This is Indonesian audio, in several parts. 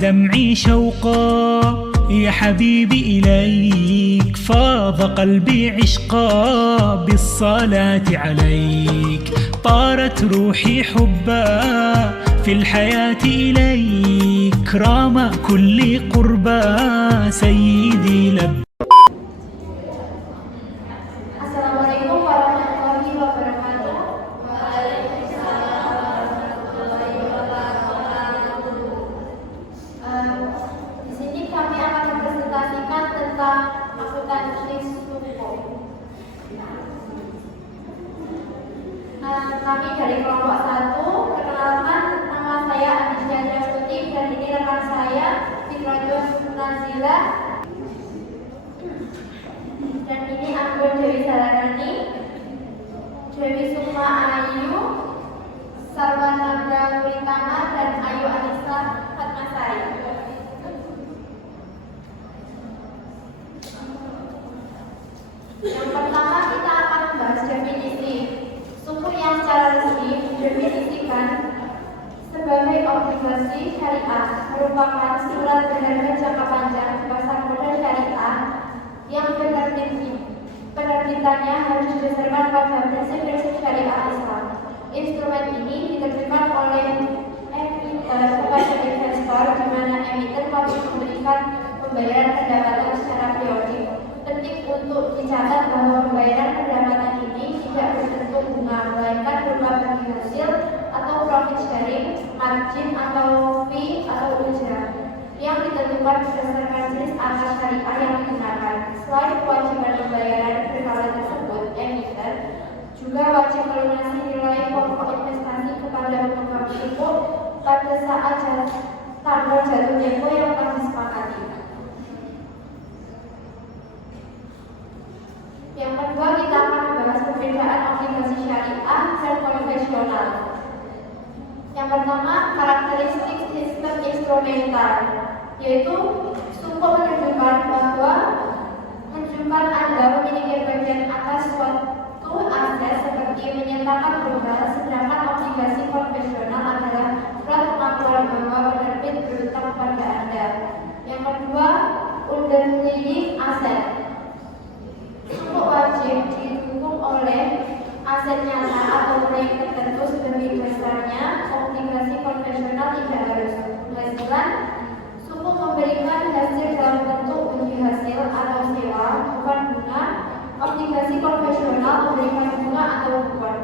دمعي شوقا يا حبيبي إليك، فاض قلبي عشقا بالصلاة عليك، طارت روحي حبا في الحياة إليك، رام كل قربا سيدي لبيك. Assalamualaikum warahmatullahi wabarakatuh. Waalaikumsalam warahmatullahi wabarakatuh. Di sini kami akan mempresentasikan tentang akuntansi suku. Kami dari kelompok 1, perkenalkan, nama saya Anisya Jastuti dan ini rekan saya Fitrajul Nazila. Dan ini Anggun Dewi Saranani, Dewi Sukma Ayu, Sarwananda Witama, dan Ayu Anissa Fatmasari. Yang pertama kita akan membahas definisi. Suku yang secara resmi didefinisikan sebagai obligasi syariah, merupakan surat berharga jangka panjang pasar modal syariah yang penerbitannya harus didasarkan pada prinsip-prinsip syariah Islam. Instrumen ini diterjemahkan oleh emiten kepada investor, di mana emiten wajib memberikan pembayaran pendapatan secara periodik. Penting untuk dicatat bahwa pembayaran pendapatan ini tidak berbentuk bunga, melainkan berupa bagi hasil atau profit sharing, margin atau fee atau ujrah yang ditentukan berdasarkan jenis aset syariah yang digunakan. Selain kewajiban pembayaran berkala tersebut, emiten juga wajib melunasi nilai pokok investasi kepada pemegang suku pada saat tanggal jatuh tempo yang telah disepakati. Yang kedua, kita akan membahas perbedaan obligasi syariah dan konvensional. Yang pertama, karakteristik sistem instrumental, yaitu suku menunjukkan Anda memiliki bagian atas suatu aset seperti menyatakan modal, sedangkan obligasi konvensional adalah surat pengakuan bahwa penerbit berutang pada Anda. Yang kedua, underlying aset. Suku wajib didukung oleh aset nyata atau proyek tertentu sebagai dasarnya. Obligasi konvensional tidak harus. Penghasilan, suku memberikan hasil dalam bentuk unjuk hasil atau sewa, bukan bunga. Obligasi konvensional memberikan bunga atau kupon.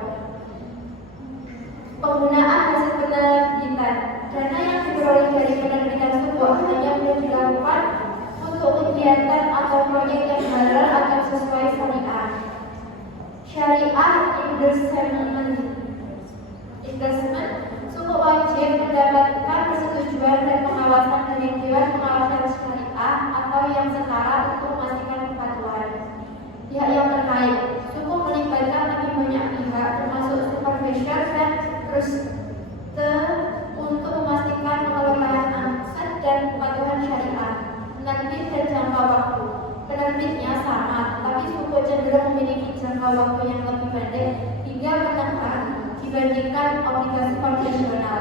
Penggunaan hasil penerbitan. Dana yang diperoleh dari penerbitan suku hanya boleh dilakukan untuk kegiatan atau proyek yang halal atau sesuai syariah. Syariah investment, suku wajib mendapatkan persetujuan dan pengawasan dari Dewan Pengawasan Syariah atau yang setara untuk memastikan kepatuhan pihak yang terkait. Suku melibatkan lebih banyak pihak termasuk supervisor dan untuk memastikan pengelolaan aset dan kepatuhan syariah. Penerbit dan jangka waktu. Penerbitnya sama, tapi suku cenderung memiliki jangka waktu yang lebih pendek hingga menekan dibandingkan obligasi konvensional.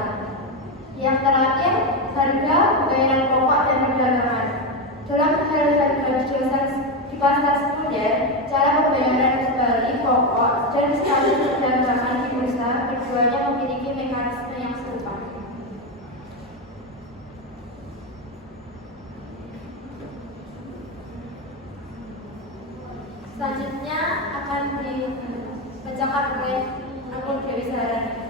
Yang terakhir, harga, pembayaran pokok dan perdagangan. Dalam hal harga di pasar sekunder, cara pembayaran kembali pokok dan status perdagangan di bursa, keduanya memiliki mekanisme yang serupa. Selanjutnya akan dibacakan oleh Anggun Dewi Saranani.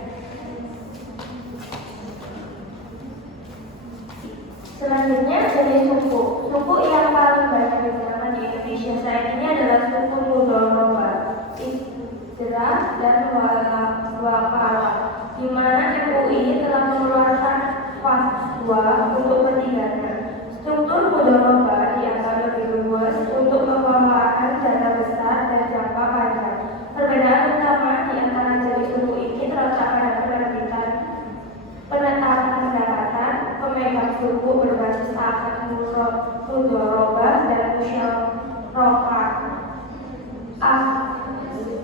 Selanjutnya dari suku. Suku yang paling banyak digunakan di Indonesia saat ini adalah suku Mudoroba, Isdra, dan Wakala, di mana MUI telah mengeluarkan fatwa untuk ketiganya. Struktur Mudoroba dianggap lebih luas untuk pengelolaan dana besar dan jangka panjang. Perbedaan utama di antara jenis suku ini terletak pada penerbitan penetapan pendapatan, pemegang suku berbasis akad mudoroba dan musyarakah.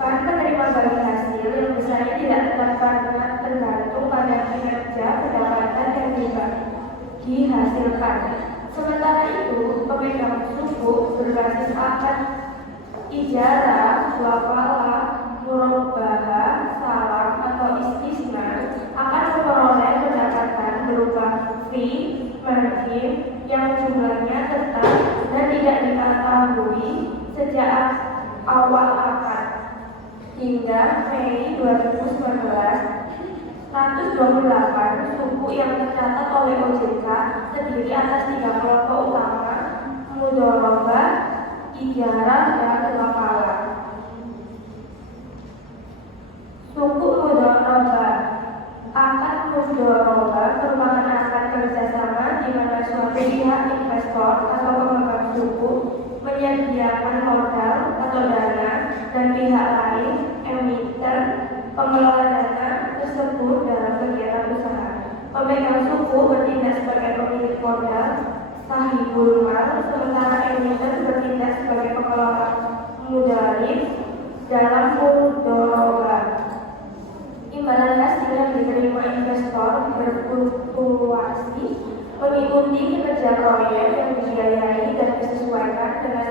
Penerima bagi hasil yang besarnya tidak tetap karena tergantung pada kinerja pendapatan yang dibagi. dihasilkan. Sementara itu, pemegang suku berbasis akad ijarah, wafalah, murabahah, salam atau istisna akan memperoleh pendapatan berupa fee, margin yang jumlahnya tetap dan tidak diketahui sejak awal akad. Hingga Mei 2019, 128 suku yang tercatat oleh OJK terdiri atas 3 kelompok utama: mudharabah, ijarah, dan wakalah. Suku mudharabah. Akad mudharabah merupakan akad kerjasama di mana suatu pihak investor atau pemegang suku menyediakan modal atau dana dan pihak lain emiten pengelola dana tersebut dalam kegiatan usaha. Pemegang suku bertindak sebagai pemilik modal sahibul mal, sementara emiten bertindak sebagai pengelola mudharib dalam mudharabah. Imbalan hasil yang diterima investor berfluktuasi mengikuti kinerja proyek yang dibiayai dan disesuaikan dengan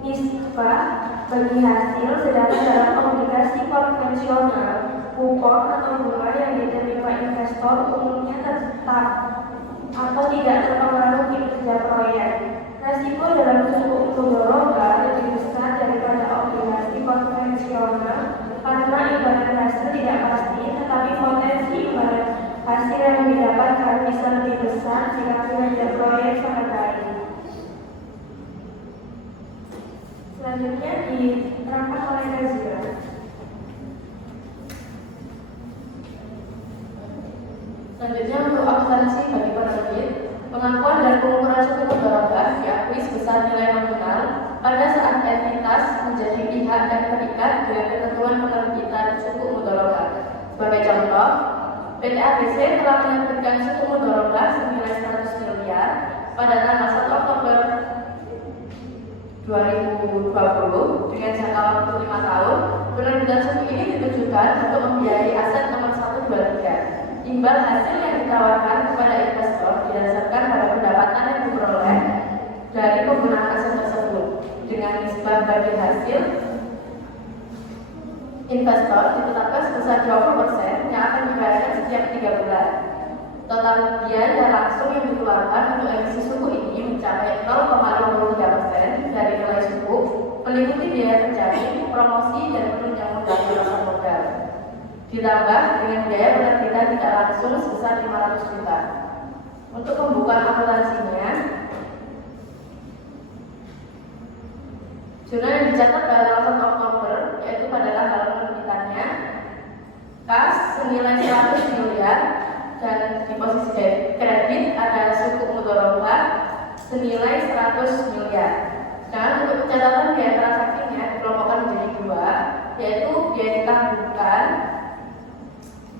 nisbah bagi hasil, sedangkan dalam obligasi konvensional kupon atau bunga yang diterima investor umumnya tetap atau tidak terpengaruh kinerja proyek. Risiko dalam suku mudharabah lebih besar daripada obligasi konvensional karena imbalan hasil tidak pasti, tetapi potensi imbalan hasil yang didapatkan bisa lebih besar jika kinerja proyek sangat baik. Selanjutnya diterangkan oleh Razia. Selanjutnya untuk asuransi bagi penerbit, pengakuan dan pengukuran suku mudharabah diakui sebesar nilai nominal pada saat entitas menjadi pihak dan terikat dengan ketentuan penerbitan suku mudharabah. Sebagai contoh, PT ABC telah menerbitkan suku mudharabah senilai 100 miliar pada tanggal 1 Oktober 2020 dengan jangka waktu 5 tahun. Penerbitan suku ini ditujukan untuk membiayai aset nomor 123. Imbal hasil yang ditawarkan kepada investor didasarkan pada pendapatan yang diperoleh dari penggunaan aset tersebut. Dengan nisbah bagi hasil, investor ditetapkan sebesar 20% yang akan dibayarkan setiap 3 bulan. Total biaya langsung yang dikeluarkan untuk emisi suku ini mencapai 0,53% dari nilai suku, meliputi biaya terjamin, promosi, dan penunjang modal pasar modal. Ditambah dengan biaya penerbitan tidak langsung sebesar 500 juta. Untuk pembukaan akuntansinya, jurnal yang dicatat pada 1 Oktober yaitu pada tanggal penerbitannya, kas senilai 100 miliar dan di posisi kredit ada suku mudharabah senilai 100 miliar. Dan untuk pencatatan biaya transaksinya dikelompokkan menjadi 2, yaitu biaya ditangguhkan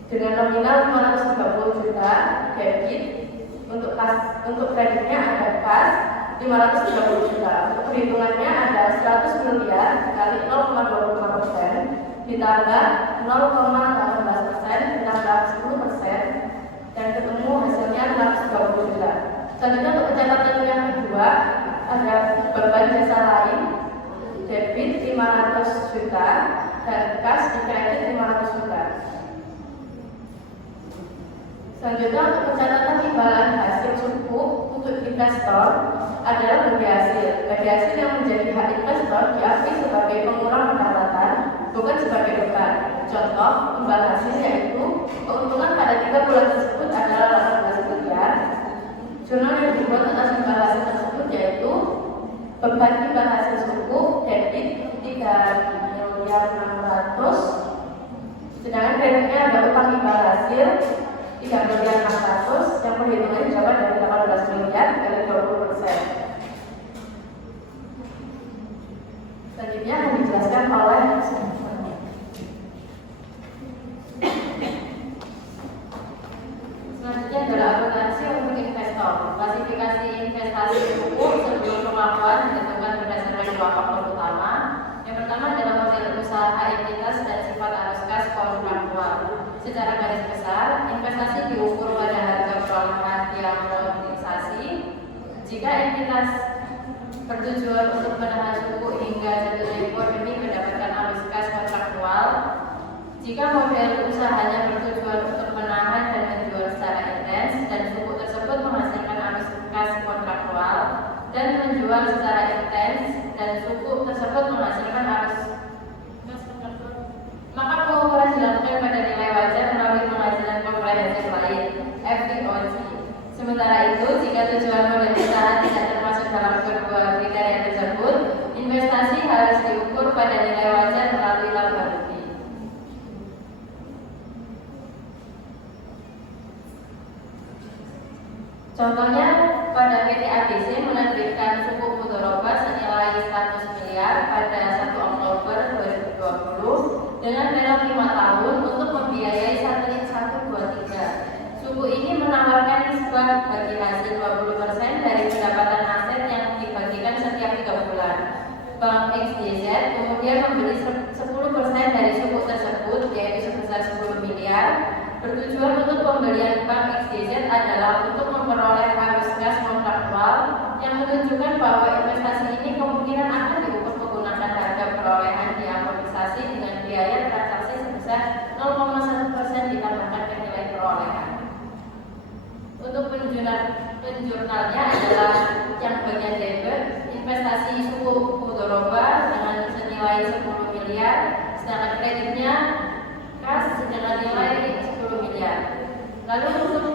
dengan nominal 530 juta debit. Untuk kreditnya ada kas 530 juta. Untuk perhitungannya ada 100 miliar dikali 0,25% ditambah 0,18% ditambah 10% dan ketemu hasilnya 130 juta. Selanjutnya untuk pencatatan yang kedua ada beban jasa lain debit 500 juta dan kas di kredit 500 juta. Selanjutnya untuk pencatatan imbalan hasil suku untuk investor adalah bagi hasil. Bagi hasil yang menjadi hak investor diakui sebagai pengurang pendapatan, bukan sebagai beban. Contoh imbal hasil yaitu keuntungan pada 3 bulan tersebut adalah 18 miliar. Jurnal yang dibuat atas imbal hasil tersebut yaitu beban imbal hasil suku debit 3 miliar 600, sedangkan kreditnya ada utang imbal hasil 3 miliar 600 yang perhitungannya didapat dari 18 miliar kali 20%. Selanjutnya akan dijelaskan oleh selanjutnya adalah akuntansi untuk investor. Klasifikasi investasi suku sebelum pengakuan ditentukan berdasarkan 2 faktor utama. Yang pertama adalah model usaha entitas dan sifat arus kas kontraktual. Secara garis besar, investasi diukur pada harga perolehan yang monetisasi. Jika entitas bertujuan untuk menahan suku hingga jatuh tempo demi mendapatkan arus kas kontraktual, jika model usahanya bertujuan untuk menahan dan menjual secara intens dan suku tersebut menghasilkan arus kas kontraktual, dan menjual secara intens dan suku tersebut menghasilkan arus kas kontraktual, maka pengukuran dilakukan pada nilai wajar melalui penghasilan komprehensif lain (FIOC). Sementara itu, jika tujuan model usaha tidak termasuk dalam kedua kriteria tersebut, investasi harus diukur pada nilai wajar melalui laba rugi. Contohnya, pada PT ABC menerbitkan suku mudharabah senilai 100 miliar pada 1 Oktober 2020 dengan tenor 5 tahun untuk membiayai satelit 123. Suku ini menawarkan nisbah bagi hasil 20% dari pendapatan aset yang dibagikan setiap 3 bulan. Bank XYZ kemudian membeli 10% dari suku tersebut, yaitu sebesar 10 miliar. Bertujuan untuk pembelian Bank XYZ adalah untuk memperoleh arus kas kontraktual yang menunjukkan bahwa investasi ini kemungkinan akan diukur menggunakan harga perolehan diamortisasi dengan biaya transaksi sebesar 0,1% ditambahkan ke nilai perolehan. Untuk penjurnalnya adalah yang bagian debit, investasi suku mudharabah dengan senilai 10 miliar, sedangkan kreditnya kas dengan nilai 10 miliar. Lalu untuk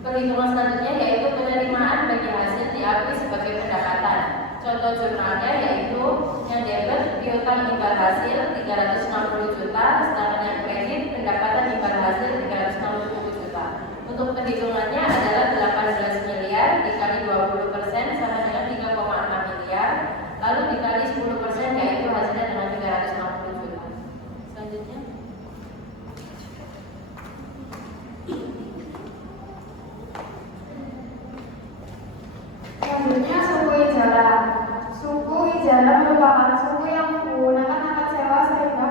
perhitungan selanjutnya yaitu penerimaan bagi hasil diakui sebagai pendapatan. Contoh jurnalnya yaitu yang debit piutang imbal hasil 360 juta, sedangkan yang kredit pendapatan imbal hasil 360 juta. Untuk perhitungannya adalah 18 miliar dikali 20% sama dengan 3,6 miliar, lalu dikali 10% yaitu hasilnya dengan 360 juta. Selanjutnya, suku ijarah. Suku ijarah merupakan suku yang menggunakan akad sewa sehingga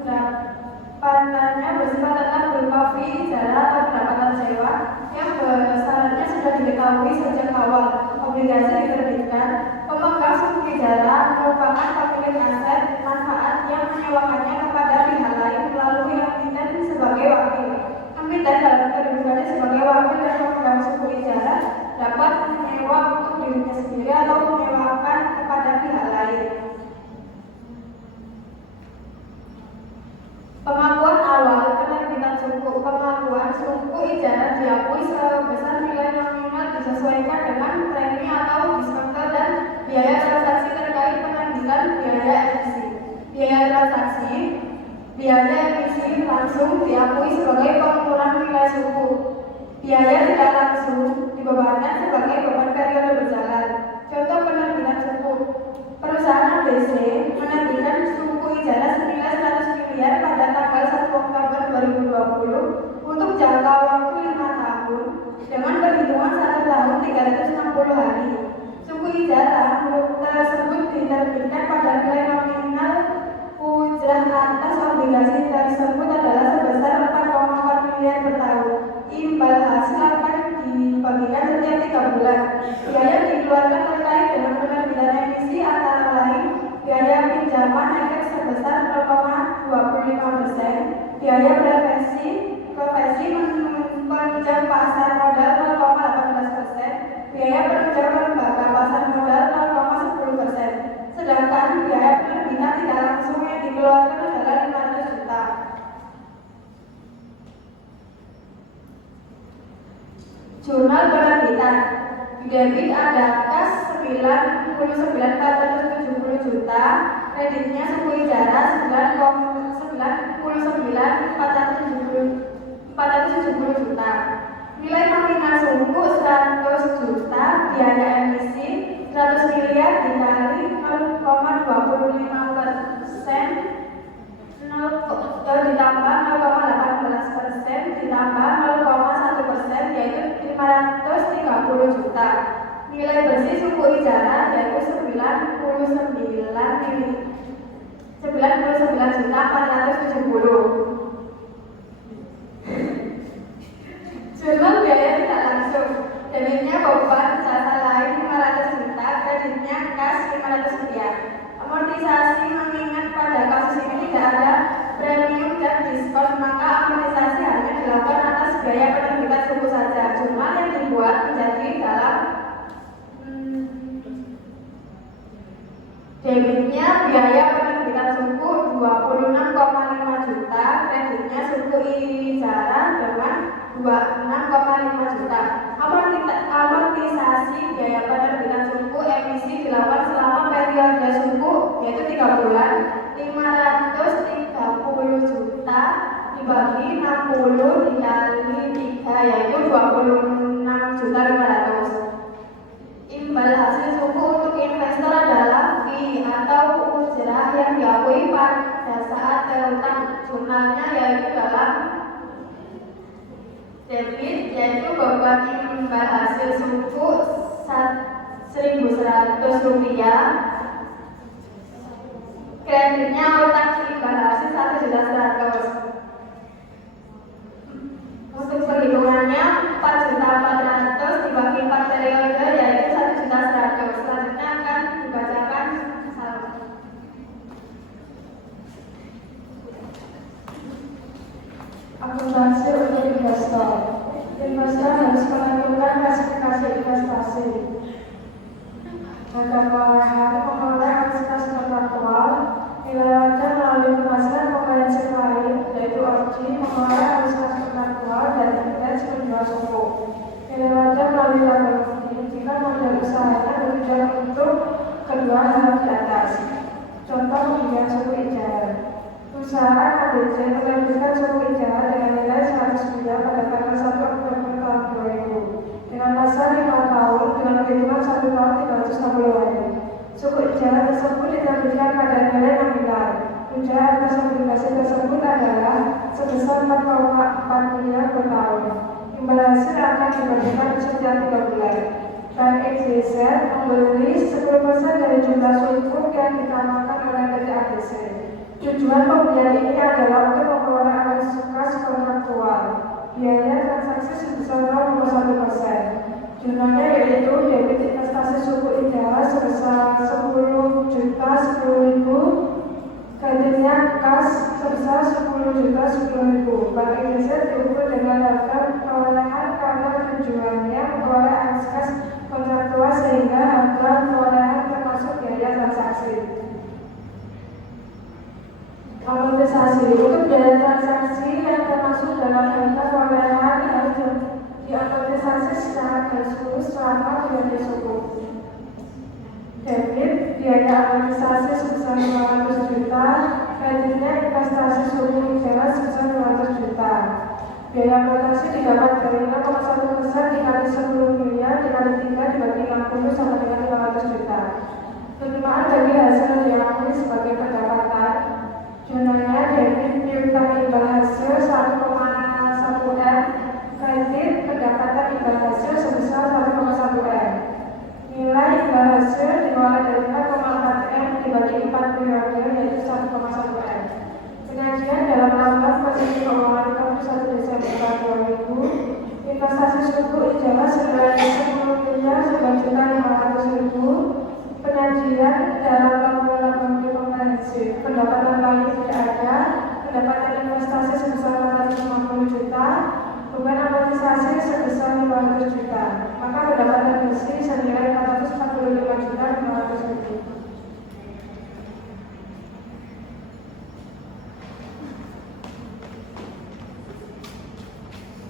pendapatannya bersifat tetap berupa fee ijarah atau pendapatan sewa yang besarannya sudah diketahui sejak awal obligasi diterbitkan. Pemegang suku ijarah merupakan pemilik aset manfaat yang menyewakannya kepada pihak lain melalui emiten sebagai wakil. Emiten dalam kedudukannya sebagai wakil dan pemegang suku ijarah dapat menyewa untuk dirinya sendiri atau menyewakan kepada pihak lain. Pengakuan awal penerbitan suku. Pengakuan suku ijarah diakui sebesar nilai nominal disesuaikan dengan premi atau diskonto dan biaya transaksi terkait penerbitan biaya emisi. Biaya emisi langsung diakui sebagai pengukuran nilai suku. Biaya tidak langsung dibebankan sebagai beban periode berjalan. Contoh penerbitan suku. Perusahaan ABC menerbitkan suku ijarah senilai 100 miliar pada tanggal 1 Oktober 2020 untuk jangka waktu 5 tahun dengan perhitungan 1 tahun 360 hari. Suku ijarah tersebut diterbitkan pada nilai nominal ujrah atas obligasi tersebut adalah sebesar 4,4 miliar per tahun. Imbal hasil akan dibagikan setiap 3 bulan. Biaya dikeluarkan terkait dengan penerbitan emisi antara lain biaya pinjaman efek sebesar 0,25%, biaya profesi penunjang pasar modal 0,18%, biaya penunjang lembaga pasar modal 0,10%. Sedangkan biaya penerbitan tidak langsung yang dikeluarkan adalah 500 juta. Jurnal penerbitan. Di debit ada kas 99.470 juta, kreditnya suku ijarah 99.470 juta. Nilai nominal suku 100 juta, biaya emisi 100 miliar dikali 0,25% ditambah 0,18% ditambah 0,1% yaitu 530 juta. Nilai bersih suku ijarah yaitu 99.470. ada premium dan diskon, maka amortisasi hanya dilakukan atas biaya penerbitan suku saja. Jurnal yang dibuat menjadi dalam debitnya biaya penerbitan suku 26,5 juta, kreditnya suku ijaran dengan 26,5 juta. Amortisasi biaya penerbitan suku emisi dilakukan selama periode suku yaitu 3 bulan. 530 juta dibagi 60 dikali 3 yaitu 26.500.000. Imbal hasil suku untuk investor adalah fee atau ujrah yang diakui pada saat terutang. Jurnalnya yaitu dalam debit yaitu beban imbal hasil suku 1.100 rupiah, kreditnya utang imbal hasil 1.100.000. Untuk perhitungannya 4.400.000 dibagi 4 periode yaitu 1.100.000. Selanjutnya akan dibacakan saldo. Akuntansi untuk investor. Investor harus menentukan klasifikasi investasi. Ada perolehan memperoleh akses kontraktual, dilewatkan melalui penghasilan komprehensif lain, yaitu ORG, memperoleh akses kontraktual dan intens menjual suku. Dilewatkan melalui label fee jika modal usahanya bertujuan untuk kedua hal di atas. Contoh pembelian suku ijaran. Usaha KBC menerbitkan suku ijaran dengan nilai 100 miliar pada tanggal 1 Oktober tahun 2000 dengan masa 5 tahun dengan perhitungan 1 tahun 360 hari. Suku ijaran tersebut diterbitkan pada nilai nominal. Tunjangan atas obligasi tersebut adalah sebesar 4,4 miliar per tahun. Imbal hasil akan dibagikan setiap 3 bulan. Dan XYZ membeli 10% dari jumlah suku yang ditambahkan oleh PT ABC. Tujuan pembelian ini adalah untuk memperoleh akses kontraktual. Biaya transaksi sebesar 0,1%. Jumlahnya yaitu debit investasi suku ijaran sebesar 10 juta 10.000, kreditnya kas sebesar 10 juta 10.000. Bank Indonesia diukur dengan harga perolehan karena tujuannya memperoleh akses kontraktual sehingga harga perolehan termasuk biaya transaksi. Amortisasi untuk biaya transaksi yang termasuk dalam harga perolehan harus diamortisasi secara garis lurus selama periode suku. Debit biaya amortisasi sebesar 500 juta, kreditnya investasi suku ijaran sebesar 200 juta. Biaya amortisasi didapat dari 0,1% dikali 10 miliar dikali 3 dibagi 60 sama dengan 500 juta. Penerimaan bagi hasil yang diakui sebagai pendapatan. Jurnalnya debit piutang imbal hasil 1,1 M, kredit pendapatan imbal hasil sebesar 1,1 M. Nilai imbal hasil dimulai dari 4,4 M dibagi 4 periode yaitu 1,1 M. Penyajian dalam laporan posisi keuangan Kampus 1 Desember 2000, investasi suku ijaran senilai 10 miliar 9.500.000. Penyajian dalam laporan komprehensif, pendapatan lain tidak ada, pendapatan investasi sebesar 450 juta, beban amortisasi sebesar 500 juta, maka pendapatan bersih senilai 445 juta 500.000.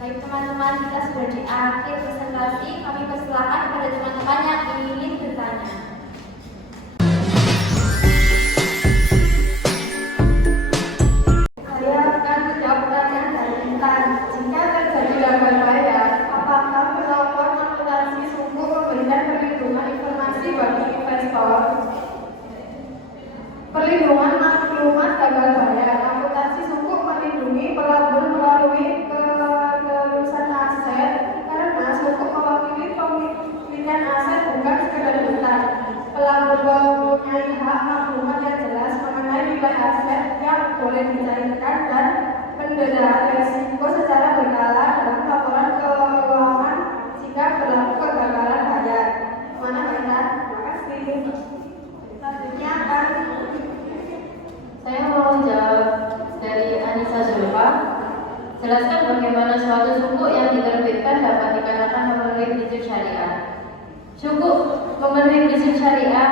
Baik teman-teman, kita sudah di akhir presentasi. Kami persilahkan kepada teman-teman yang ingin bertanya. Saya akan menjawab pertanyaan dari Intan. Jika terjadi gagal bayar, apakah melakukan akuntansi suku memberikan perlindungan informasi bagi investor? Perlindungan maklumat gagal bayar. Akuntansi suku melindungi pelabur melalui kelulusan aset karena suku mewakili pemilikan aset bukan sekedar hutang. Pelabur mempunyai hak maklumat yang jelas mengenai nilai aset yang boleh dicairkan dan pendanaan risiko secara berkala dalam laporan keuangan jika berlaku kegagalan bayar. Mana Intan? Terima kasih. Selanjutnya akan Saya mau jawab Jelaskan bagaimana suatu sukuk yang diterbitkan dapat dikatakan memenuhi prinsip syariah. Sukuk memenuhi prinsip syariah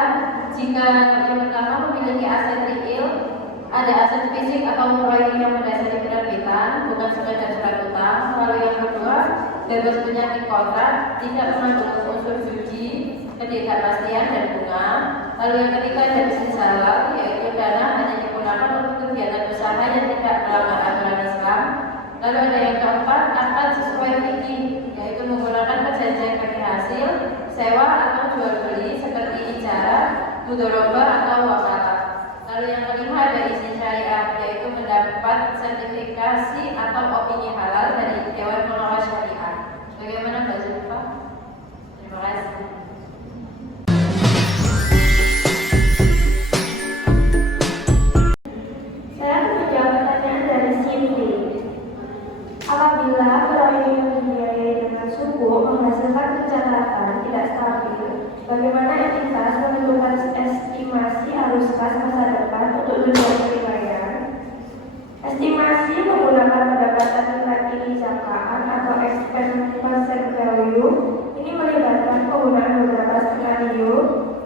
jika yang pertama memiliki aset real, ada aset fisik atau moral yang mendasari penerbitan, bukan sekadar surat utang. Lalu yang kedua, bebas penyakit kontrak, tidak mengandung unsur juji, ketidakpastian dan bunga. Lalu yang ketiga ada bisnis halal, yaitu dana hanya digunakan untuk kegiatan usaha yang tidak melanggar aturan Islam. Lalu ada yang keempat, akad sesuai fikih, yaitu menggunakan perjanjian bagi hasil, sewa atau jual beli seperti ijarah, mudharabah atau wakalah. Lalu yang kelima ada izin syariah, yaitu mendapat sertifikasi atau opini halal dari Dewan Pengawas Syariah. Bagaimana Mbak Zulfa? Terima kasih. Saya akan menjawab pertanyaan dari Cindy. Apabila proyek yang dibiayai dengan suku menghasilkan pencatatan tidak stabil, bagaimana entitas menentukan estimasi arus kas masa depan untuk tujuan pembayaran? Estimasi menggunakan pendapatan tingkat tinggi jangkaan atau expected value. Ini melibatkan penggunaan beberapa skenario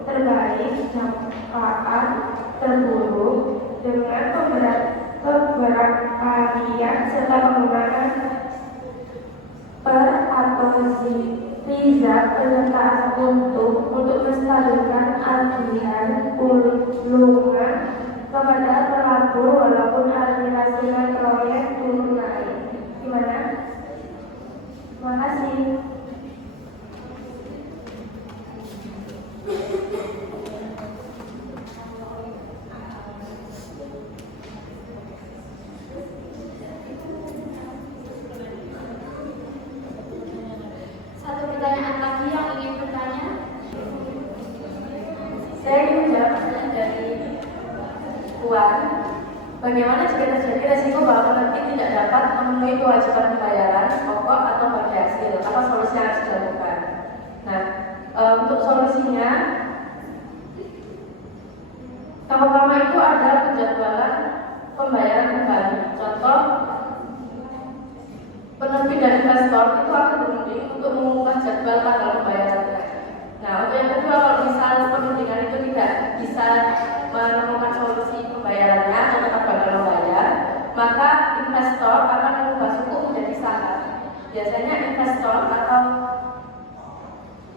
terbaik, jangkaan terburuk dengan keberapalian serta penggunaan per atau zigzag penyertaan untuk menstabilkan aliran gulungan kepada pelabur walaupun aliran proyek turun naik. Gimana? Terima kasih. Satu pertanyaan lagi yang ingin bertanya. Saya ingin menjawab pertanyaan dari Puan. Bagaimana jika terjadi resiko bahwa penerbit tidak dapat memenuhi kewajiban pembayaran pokok atau bagi hasil? Apa solusi yang harus dilakukan? Nah, untuk solusinya, yang pertama itu ada penjadwalan pembayaran kembali. Contoh, penerbit dan investor itu akan berunding untuk mengubah jadwal tanggal pembayarannya. Nah, untuk yang kedua, kalau misal perundingan itu tidak bisa menemukan solusi pembayarannya atau tetap gagal membayar, maka investor akan mengubah suku menjadi saham. Biasanya investor atau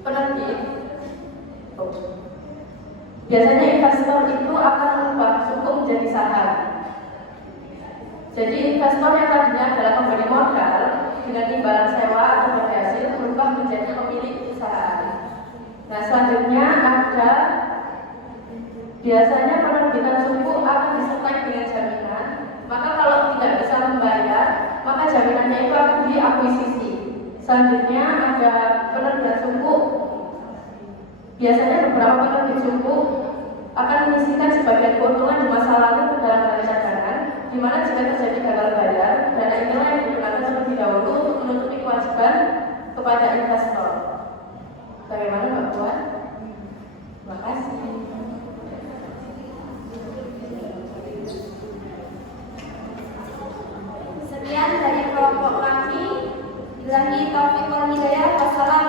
penerbit, biasanya investor itu akan mengubah suku menjadi saham. Jadi investor yang tadinya adalah pemberi modal dengan imbalan sewa atau bagi hasil berubah menjadi pemilik perusahaan. Nah, selanjutnya ada biasanya penerbitan suku akan disertai dengan jaminan. Maka kalau tidak bisa membayar, maka jaminannya itu akan diakuisisi. Selanjutnya ada penerbitan suku. Biasanya beberapa penerbit suku akan menyisihkan sebagian keuntungan di masa lalu ke dalam neraca cadangan, di mana jika terjadi gagal bayar, dana inilah yang digunakan terlebih dahulu untuk menutupi kewajiban kepada investor. Bagaimana Mbak Puan? Terima kasih. Sekian dari kelompok kami. Billahi taufiq wal hidayah. Wassalamualaikum